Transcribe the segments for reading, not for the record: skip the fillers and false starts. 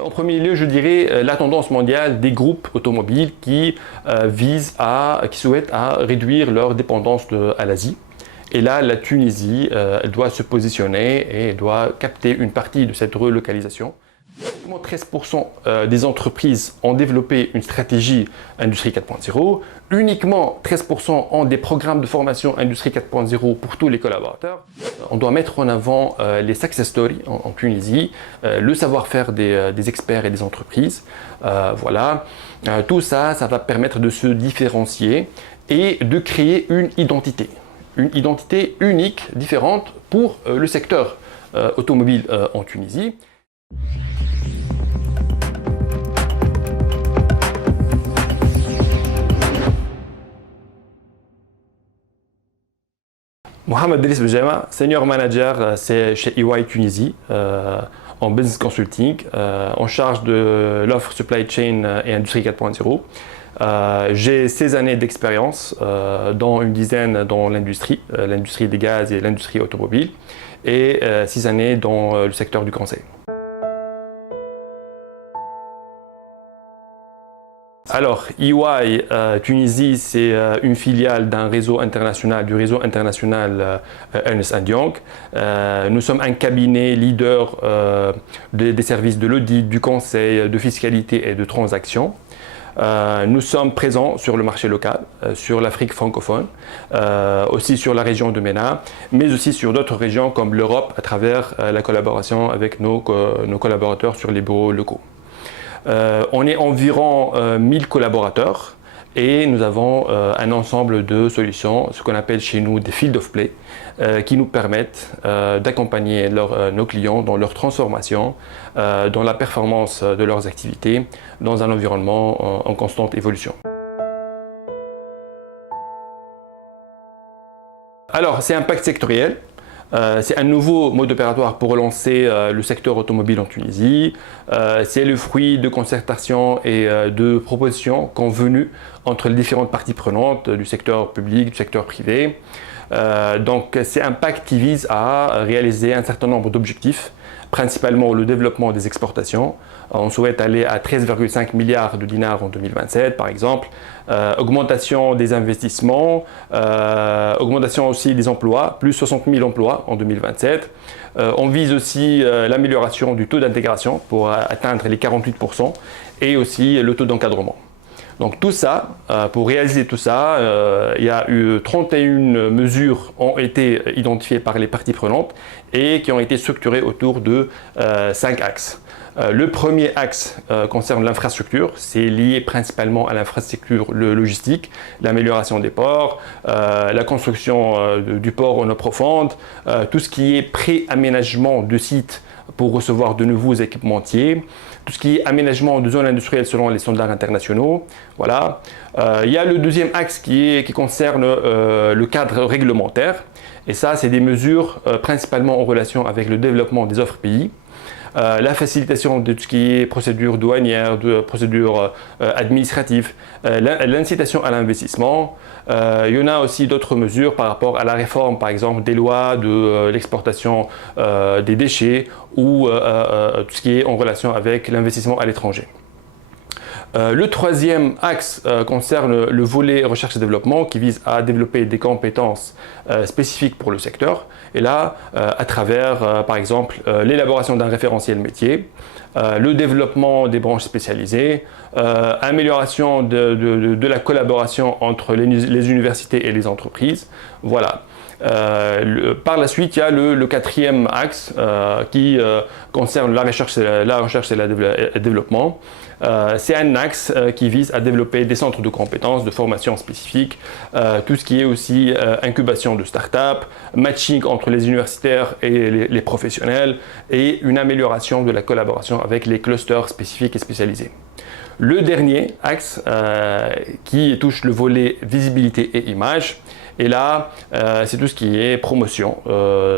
En premier lieu, je dirais la tendance mondiale des groupes automobiles qui souhaitent à réduire leur dépendance à l'Asie. Et là, la Tunisie elle doit se positionner et elle doit capter une partie de cette relocalisation. Uniquement 13% des entreprises ont développé une stratégie Industrie 4.0. Uniquement 13% ont des programmes de formation Industrie 4.0 pour tous les collaborateurs. On doit mettre en avant les success stories en Tunisie, le savoir-faire des experts et des entreprises. Voilà. Tout ça, ça va permettre de se différencier et de créer une identité unique, différente pour le secteur automobile en Tunisie. Mohamed Driss Bejama, senior manager c'est chez EY Tunisie en business consulting, en charge de l'offre supply chain et industrie 4.0. J'ai 16 années d'expérience, dont une dizaine dans l'industrie des gaz et l'industrie automobile, et 6 années dans le secteur du conseil. Alors, EY Tunisie, c'est une filiale du réseau international Ernst & Young. Nous sommes un cabinet leader des services de l'audit, du conseil, de fiscalité et de transactions. Nous sommes présents sur le marché local, sur l'Afrique francophone, aussi sur la région de MENA, mais aussi sur d'autres régions comme l'Europe à travers la collaboration avec nos collaborateurs sur les bureaux locaux. On est environ 1000 collaborateurs et nous avons un ensemble de solutions, ce qu'on appelle chez nous des field of play, qui nous permettent d'accompagner nos clients dans leur transformation, dans la performance de leurs activités, dans un environnement en constante évolution. Alors, c'est un pacte sectoriel. C'est un nouveau mode opératoire pour relancer le secteur automobile en Tunisie. C'est le fruit de concertations et de propositions convenues entre les différentes parties prenantes du secteur public, du secteur privé. Donc c'est un pacte qui vise à réaliser un certain nombre d'objectifs, principalement le développement des exportations. On souhaite aller à 13,5 milliards de dinars en 2027 par exemple, augmentation des investissements, augmentation aussi des emplois, plus 60 000 emplois en 2027. On vise aussi l'amélioration du taux d'intégration pour atteindre les 48% et aussi le taux d'encadrement. Donc tout ça, pour réaliser tout ça, il y a eu 31 mesures ont été identifiées par les parties prenantes et qui ont été structurées autour de 5 axes. Le premier axe concerne l'infrastructure, c'est lié principalement à l'infrastructure logistique, l'amélioration des ports, la construction du port en eau profonde, tout ce qui est pré-aménagement de sites pour recevoir de nouveaux équipementiers, tout ce qui est aménagement de zones industrielles selon les standards internationaux. Voilà. Il y a le deuxième axe qui concerne le cadre réglementaire, et ça c'est des mesures principalement en relation avec le développement des offres pays. La facilitation de tout ce qui est procédures douanières, de procédures administratives, l'incitation à l'investissement. Il y en a aussi d'autres mesures par rapport à la réforme, par exemple, des lois de l'exploitation des déchets ou tout ce qui est en relation avec l'investissement à l'étranger. Le troisième axe concerne le volet recherche et développement qui vise à développer des compétences spécifiques pour le secteur. Et là, à travers, par exemple, l'élaboration d'un référentiel métier, le développement des branches spécialisées, amélioration de la collaboration entre les universités et les entreprises. Voilà. Par la suite, il y a le quatrième axe qui concerne la recherche et le développement. C'est un axe qui vise à développer des centres de compétences, de formation spécifiques, tout ce qui est aussi incubation de start-up, matching entre les universitaires et les professionnels et une amélioration de la collaboration avec les clusters spécifiques et spécialisés. Le dernier axe qui touche le volet visibilité et image, et là c'est tout ce qui est promotion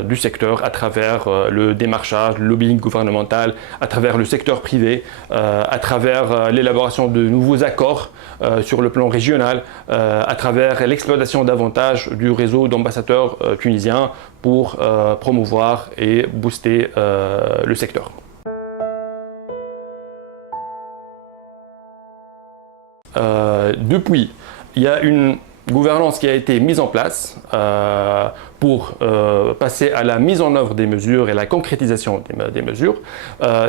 du secteur à travers le démarchage, le lobbying gouvernemental, à travers le secteur privé, à travers l'élaboration de nouveaux accords sur le plan régional, à travers l'exploitation davantage du réseau d'ambassadeurs tunisiens pour promouvoir et booster le secteur. Depuis, il y a une gouvernance qui a été mise en place pour passer à la mise en œuvre des mesures et la concrétisation des mesures.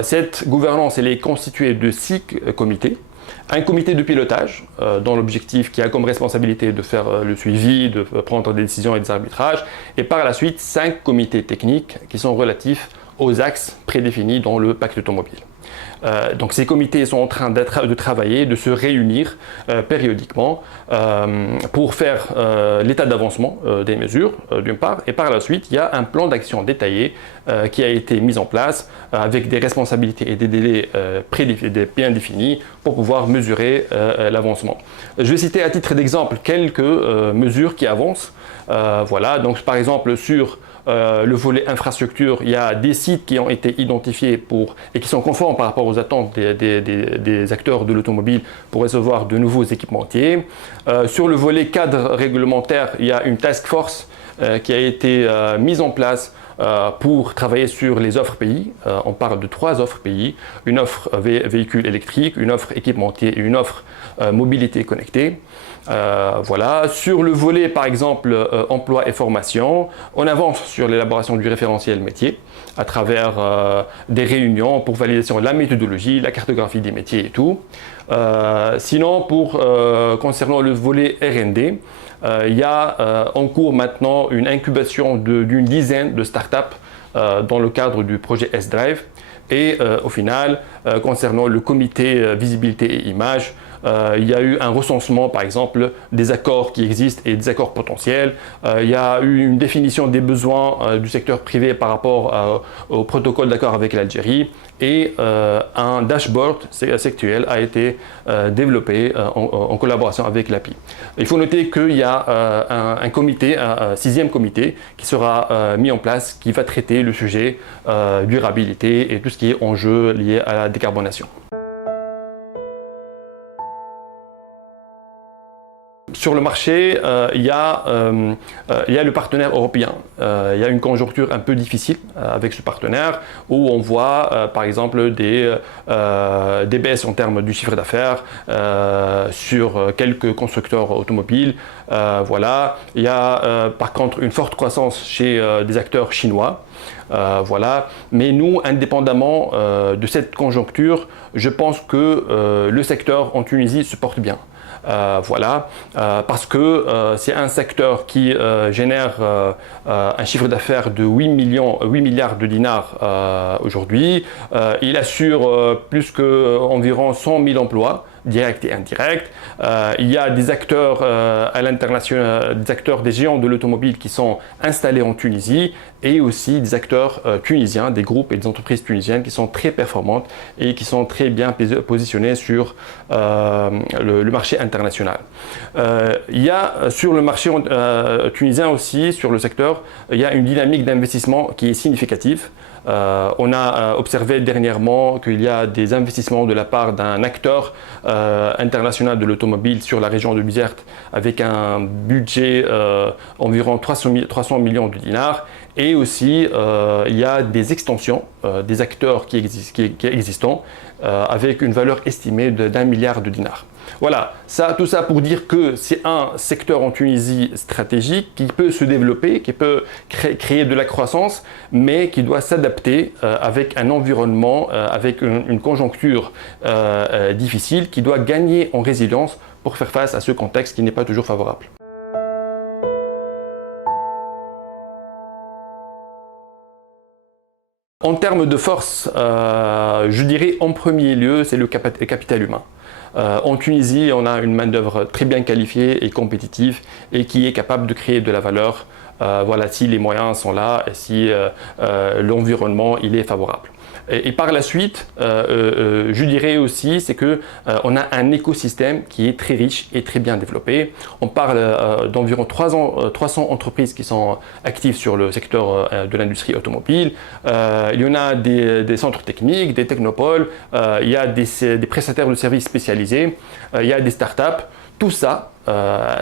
Cette gouvernance, elle est constituée de 6 comités. Un comité de pilotage, dont l'objectif qui a comme responsabilité de faire le suivi, de prendre des décisions et des arbitrages, et par la suite 5 comités techniques qui sont relatifs aux axes prédéfinis dans le pacte automobile. Donc ces comités sont en train de travailler, de se réunir périodiquement pour faire l'état d'avancement des mesures d'une part, et par la suite il y a un plan d'action détaillé qui a été mis en place avec des responsabilités et des délais bien définis pour pouvoir mesurer l'avancement. Je vais citer à titre d'exemple quelques mesures qui avancent. Voilà, donc par exemple sur le volet infrastructure, il y a des sites qui ont été identifiés et qui sont conformes par rapport aux attentes des acteurs de l'automobile pour recevoir de nouveaux équipementiers. Sur le volet cadre réglementaire, il y a une task force qui a été mise en place pour travailler sur les offres pays. On parle de 3 offres pays, une offre véhicule électrique, une offre équipementier et une offre mobilité connectée. Voilà. Sur le volet par exemple emploi et formation, on avance sur l'élaboration du référentiel métier à travers des réunions pour validation de la méthodologie, la cartographie des métiers et tout. Sinon concernant le volet R&D, il y a en cours maintenant une incubation d'une dizaine de startups dans le cadre du projet S-Drive. Et au final, concernant le comité visibilité et image, il y a eu un recensement par exemple des accords qui existent et des accords potentiels. Il y a eu une définition des besoins du secteur privé par rapport au protocole d'accord avec l'Algérie et un dashboard sectuel a été développé en collaboration avec l'API. Il faut noter qu'il y a un comité, un 6e comité qui sera mis en place qui va traiter le sujet durabilité et tout ce qui est enjeu lié à la décarbonation. Sur le marché, il y a le partenaire européen. Il y a une conjoncture un peu difficile avec ce partenaire où on voit par exemple des baisses en termes du chiffre d'affaires sur quelques constructeurs automobiles. Voilà. Il y a par contre une forte croissance chez des acteurs chinois. Voilà. Mais nous, indépendamment de cette conjoncture, je pense que le secteur en Tunisie se porte bien. Voilà, parce que c'est un secteur qui génère un chiffre d'affaires de 8 milliards de dinars aujourd'hui. Il assure plus qu'environ 100 000 emplois directs et indirects. Il y a des acteurs à l'international, des géants de l'automobile qui sont installés en Tunisie et aussi des acteurs tunisiens, des groupes et des entreprises tunisiennes qui sont très performantes et qui sont très bien positionnées sur le marché international. Il y a sur le marché tunisien aussi, sur le secteur, il y a une dynamique d'investissement qui est significative. On a observé dernièrement qu'il y a des investissements de la part d'un acteur international de l'automobile sur la région de Bizerte avec un budget environ 300 millions de dinars. Et aussi, il y a des extensions des acteurs qui existent avec une valeur estimée d'1 milliard de dinars. Voilà, tout ça pour dire que c'est un secteur en Tunisie stratégique qui peut se développer, qui peut créer de la croissance, mais qui doit s'adapter avec un environnement, avec une conjoncture difficile, qui doit gagner en résilience pour faire face à ce contexte qui n'est pas toujours favorable. En termes de force, je dirais en premier lieu, c'est le capital humain. En Tunisie, on a une main-d'œuvre très bien qualifiée et compétitive et qui est capable de créer de la valeur voilà, si les moyens sont là et si l'environnement il est favorable. Et par la suite, je dirais aussi, c'est qu'on a un écosystème qui est très riche et très bien développé. On parle d'environ 300 entreprises qui sont actives sur le secteur de l'industrie automobile. Il y en a des centres techniques, des technopoles, il y a des prestataires de services spécialisés, il y a des startups. Tout ça,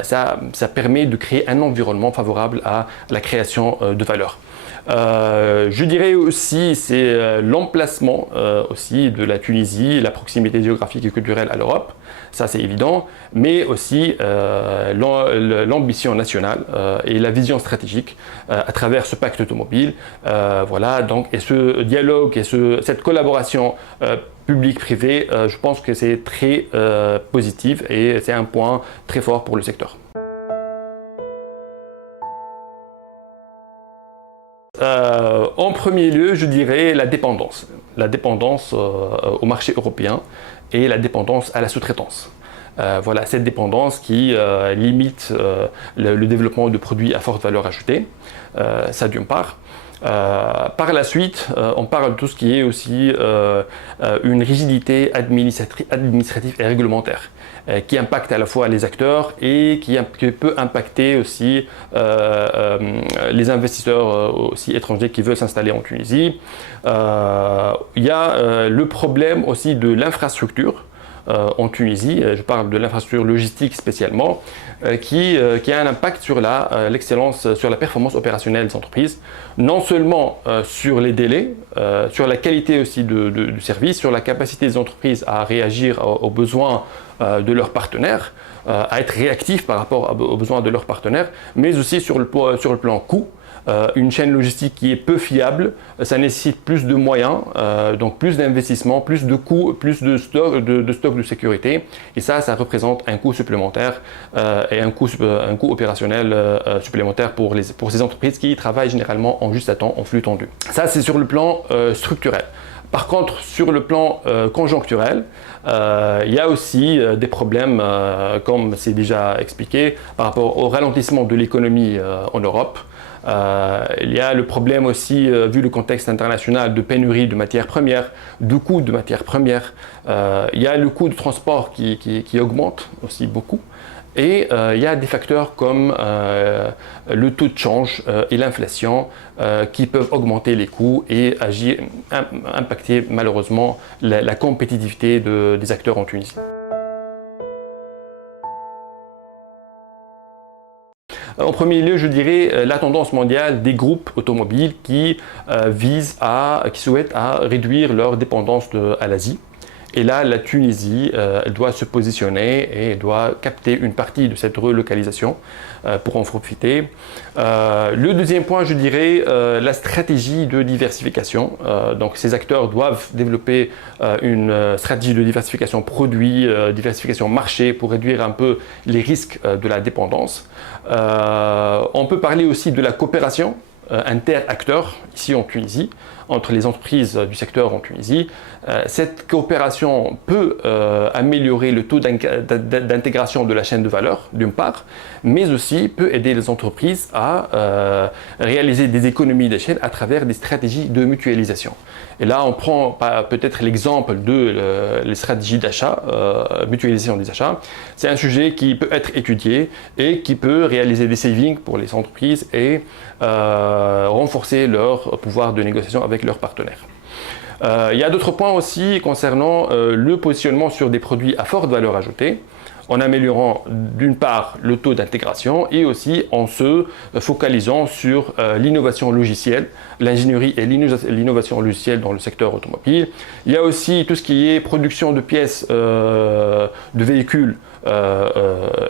ça permet de créer un environnement favorable à la création de valeur. Je dirais aussi c'est l'emplacement aussi de la Tunisie, la proximité géographique et culturelle à l'Europe, ça c'est évident, mais aussi l'ambition nationale et la vision stratégique à travers ce pacte automobile. Voilà, donc, et ce dialogue et cette collaboration public-privé, je pense que c'est très positif et c'est un point très fort pour le secteur. En premier lieu, je dirais la dépendance au marché européen et la dépendance à la sous-traitance. Voilà, cette dépendance qui limite le développement de produits à forte valeur ajoutée, ça d'une part. Par la suite, on parle de tout ce qui est aussi une rigidité administrative et réglementaire qui impacte à la fois les acteurs et qui peut impacter aussi les investisseurs aussi étrangers qui veulent s'installer en Tunisie. Il y a le problème aussi de l'infrastructure en Tunisie, je parle de l'infrastructure logistique spécialement, qui a un impact sur l'excellence, sur la performance opérationnelle des entreprises, non seulement sur les délais, sur la qualité aussi du service, sur la capacité des entreprises à réagir aux besoins de leurs partenaires, à être réactifs par rapport aux besoins de leurs partenaires, mais aussi sur le plan coût. Une chaîne logistique qui est peu fiable, ça nécessite plus de moyens, donc plus d'investissement, plus de coûts, plus de stock de sécurité. Et ça représente un coût supplémentaire et un coût opérationnel supplémentaire pour ces entreprises qui travaillent généralement en juste à temps, en flux tendu. Ça, c'est sur le plan structurel. Par contre, sur le plan conjoncturel, il y a aussi des problèmes, comme c'est déjà expliqué, par rapport au ralentissement de l'économie en Europe. Il y a le problème aussi, vu le contexte international, de pénurie de matières premières, de coûts de matières premières. Il y a le coût de transport qui augmente aussi beaucoup. Et il y a des facteurs comme le taux de change et l'inflation qui peuvent augmenter les coûts et impacter malheureusement la compétitivité des acteurs en Tunisie. En premier lieu, je dirais la tendance mondiale des groupes automobiles qui souhaitent réduire leur dépendance à l'Asie. Et là, la Tunisie doit se positionner et doit capter une partie de cette relocalisation pour en profiter. Le deuxième point, je dirais, la stratégie de diversification. Donc, ces acteurs doivent développer une stratégie de diversification produit, diversification marché pour réduire un peu les risques de la dépendance. On peut parler aussi de la coopération inter-acteurs ici en Tunisie, entre les entreprises du secteur en Tunisie. Cette coopération peut améliorer le taux d'intégration de la chaîne de valeur, d'une part, mais aussi peut aider les entreprises à réaliser des économies d'échelle à travers des stratégies de mutualisation. Et là, on prend peut-être l'exemple les stratégies d'achat, mutualisation des achats. C'est un sujet qui peut être étudié et qui peut réaliser des savings pour les entreprises et renforcer leur pouvoir de négociation avec leurs partenaires. Il y a d'autres points aussi concernant le positionnement sur des produits à forte valeur ajoutée, en améliorant d'une part le taux d'intégration et aussi en se focalisant sur l'innovation logicielle, l'ingénierie et l'innovation logicielle dans le secteur automobile. Il y a aussi tout ce qui est production de pièces de véhicules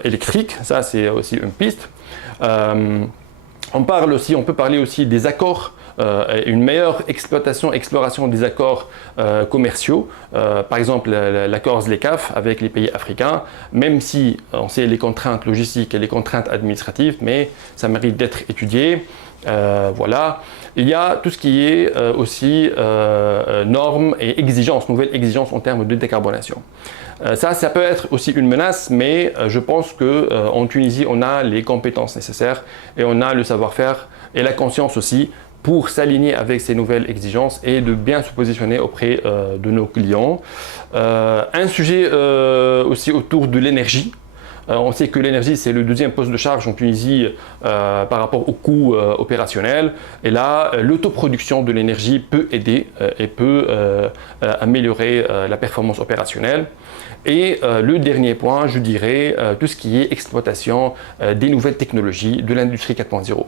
électriques, ça c'est aussi une piste. On peut parler aussi des accords, une meilleure exploration des accords commerciaux, par exemple l'accord ZLECAf avec les pays africains, même si on sait les contraintes logistiques et les contraintes administratives, mais ça mérite d'être étudié. Voilà. Il y a tout ce qui est aussi normes et exigences, nouvelles exigences en termes de décarbonation. Ça peut être aussi une menace, mais je pense qu'en Tunisie, on a les compétences nécessaires et on a le savoir-faire et la conscience aussi pour s'aligner avec ces nouvelles exigences et de bien se positionner auprès de nos clients. Un sujet aussi autour de l'énergie. On sait que l'énergie, c'est le deuxième poste de charge en Tunisie par rapport au coût opérationnel. Et là, l'autoproduction de l'énergie peut aider et peut améliorer la performance opérationnelle. Et le dernier point, je dirais, tout ce qui est exploitation des nouvelles technologies de l'industrie 4.0.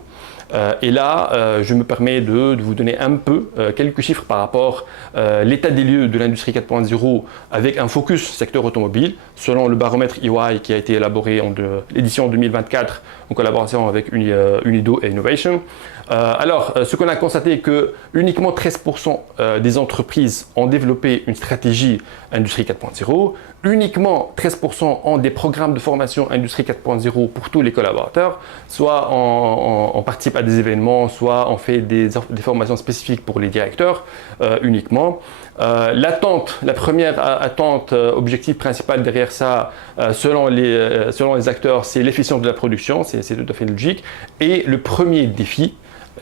Et là, je me permets de vous donner un peu quelques chiffres par rapport à l'état des lieux de l'industrie 4.0 avec un focus secteur automobile, selon le baromètre EY qui a été élaboré en l'édition 2024 en collaboration avec Unido et Innovation. Alors, ce qu'on a constaté, que uniquement 13% des entreprises ont développé une stratégie Industrie 4.0, uniquement 13% ont des programmes de formation Industrie 4.0 pour tous les collaborateurs, soit on participe à des événements, soit on fait des formations spécifiques pour les directeurs uniquement. La première attente, objectif principal derrière ça, selon les acteurs, c'est l'efficience de la production, c'est tout à fait logique. Et le premier défi,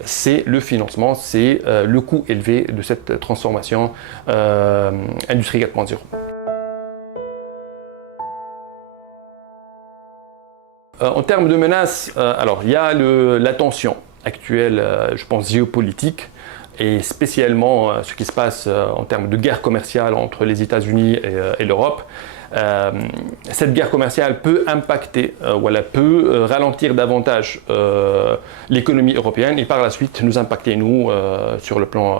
c'est le financement, c'est le coût élevé de cette transformation Industrie 4.0. En termes de menaces, alors il y a la tension actuelle, je pense géopolitique, et spécialement ce qui se passe en termes de guerre commerciale entre les États-Unis et l'Europe. Cette guerre commerciale peut impacter, peut ralentir davantage l'économie européenne et par la suite nous impacter, nous, sur le plan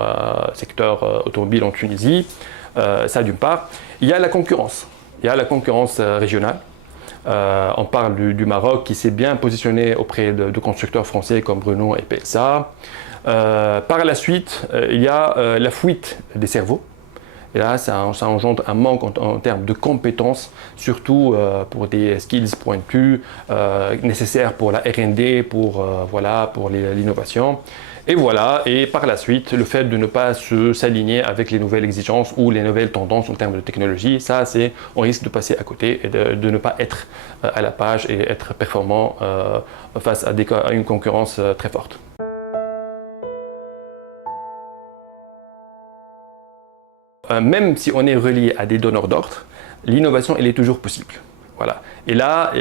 secteur automobile en Tunisie. Ça d'une part. Il y a la concurrence. Il y a la concurrence régionale. On parle du Maroc qui s'est bien positionné auprès de constructeurs français comme Renault et PSA. Par la suite, il y a la fuite des cerveaux. Et là, ça engendre un manque en termes de compétences, surtout pour des skills pointus nécessaires pour la R&D, pour l'innovation. Et voilà, et par la suite, le fait de ne pas s'aligner avec les nouvelles exigences ou les nouvelles tendances en termes de technologie, ça, on risque de passer à côté et de ne pas être à la page et être performant face à une concurrence très forte. Même si on est relié à des donneurs d'ordre, l'innovation, elle est toujours possible. Voilà. Et là,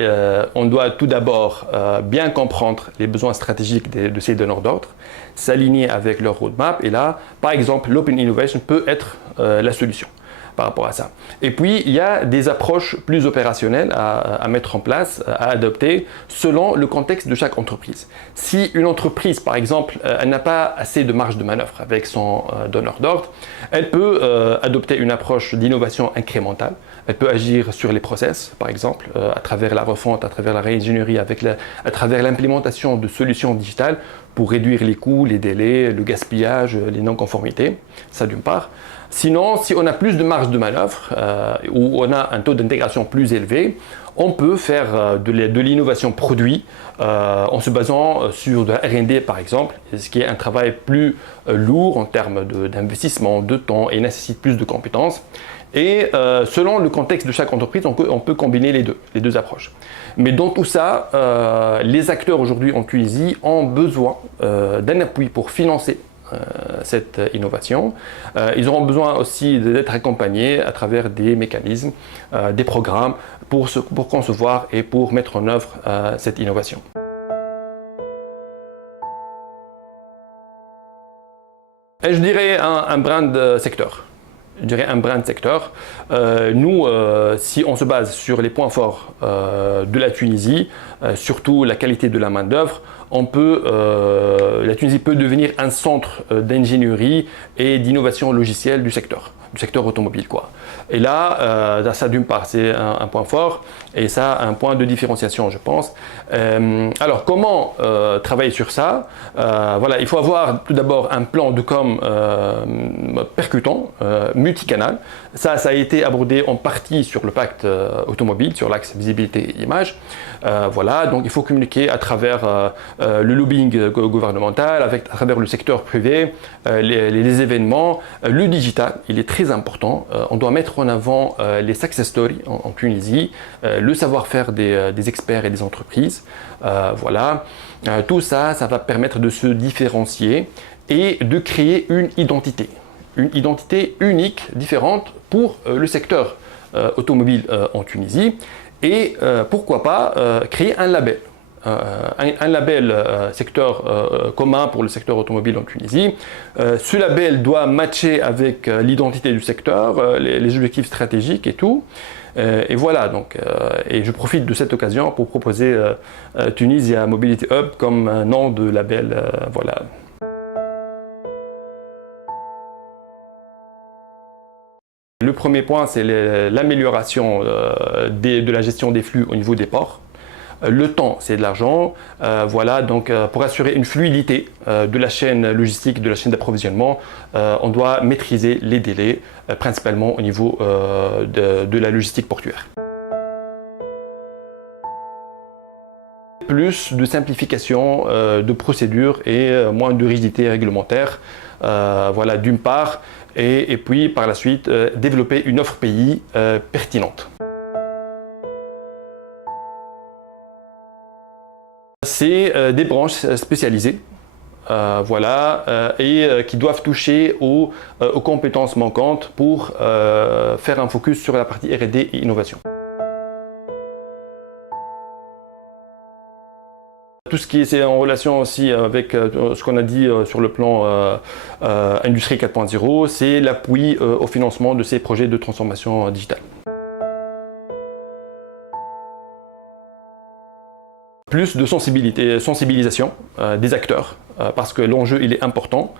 on doit tout d'abord bien comprendre les besoins stratégiques de ces donneurs d'ordre, s'aligner avec leur roadmap. Et là, par exemple, l'Open Innovation peut être la solution par rapport à ça. Et puis, il y a des approches plus opérationnelles à mettre en place, à adopter, selon le contexte de chaque entreprise. Si une entreprise, par exemple, elle n'a pas assez de marge de manœuvre avec son donneur d'ordre, elle peut adopter une approche d'innovation incrémentale. Elle peut agir sur les process, par exemple, à travers la refonte, à travers la réingénierie, à travers l'implémentation de solutions digitales pour réduire les coûts, les délais, le gaspillage, les non-conformités. Ça d'une part. Sinon, si on a plus de marge de manœuvre ou on a un taux d'intégration plus élevé, on peut faire de l'innovation produit en se basant sur de la R&D par exemple, ce qui est un travail plus lourd en termes d'investissement, de temps et nécessite plus de compétences. Et selon le contexte de chaque entreprise, on peut combiner les deux approches. Mais dans tout ça, les acteurs aujourd'hui en Tunisie ont besoin d'un appui pour financer cette innovation. Ils auront besoin aussi d'être accompagnés à travers des mécanismes, des programmes pour concevoir et pour mettre en œuvre cette innovation. Et je dirais un brand secteur. Je dirais un brand secteur. Nous, si on se base sur les points forts de la Tunisie, surtout la qualité de la main-d'œuvre, la Tunisie peut devenir un centre d'ingénierie et d'innovation logicielle du secteur automobile, quoi. Et là, ça d'une part, c'est un point fort et ça, un point de différenciation, je pense. Alors, comment travailler sur ça? Voilà, il faut avoir tout d'abord un plan de com percutant, multicanal. Ça a été abordé en partie sur le pacte automobile, sur l'axe visibilité et image. Voilà, donc il faut communiquer à travers le lobbying gouvernemental, à travers le secteur privé, les événements, le digital, il est très important. On doit mettre en avant les success stories en Tunisie, le savoir-faire des experts et des entreprises. Voilà, tout ça, ça va permettre de se différencier et de créer une identité unique, différente pour le secteur automobile en Tunisie. Et pourquoi pas créer un label. Un label secteur commun pour le secteur automobile en Tunisie. Ce label doit matcher avec l'identité du secteur, les objectifs stratégiques et tout. Et voilà, donc, et je profite de cette occasion pour proposer Tunisia Mobility Hub comme un nom de label. Voilà. Le premier point, c'est l'amélioration de la gestion des flux au niveau des ports. Le temps, c'est de l'argent. Voilà, donc pour assurer une fluidité de la chaîne logistique, de la chaîne d'approvisionnement, on doit maîtriser les délais, principalement au niveau de la logistique portuaire. Plus de simplification de procédures et moins de rigidité réglementaire, voilà, d'une part, et puis par la suite, développer une offre pays pertinente. C'est des branches spécialisées, voilà, et qui doivent toucher aux compétences manquantes pour faire un focus sur la partie R&D et innovation. Tout ce qui est en relation aussi avec ce qu'on a dit sur le plan Industrie 4.0, c'est l'appui au financement de ces projets de transformation digitale. Plus de sensibilisation des acteurs, parce que l'enjeu il est important,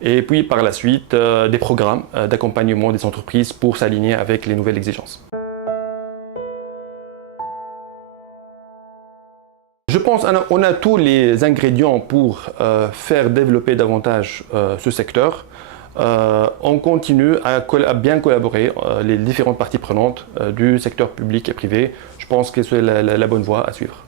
et puis par la suite des programmes d'accompagnement des entreprises pour s'aligner avec les nouvelles exigences. Je pense qu'on a tous les ingrédients pour faire développer davantage ce secteur. On continue à bien collaborer, les différentes parties prenantes du secteur public et privé. Je pense que c'est la bonne voie à suivre.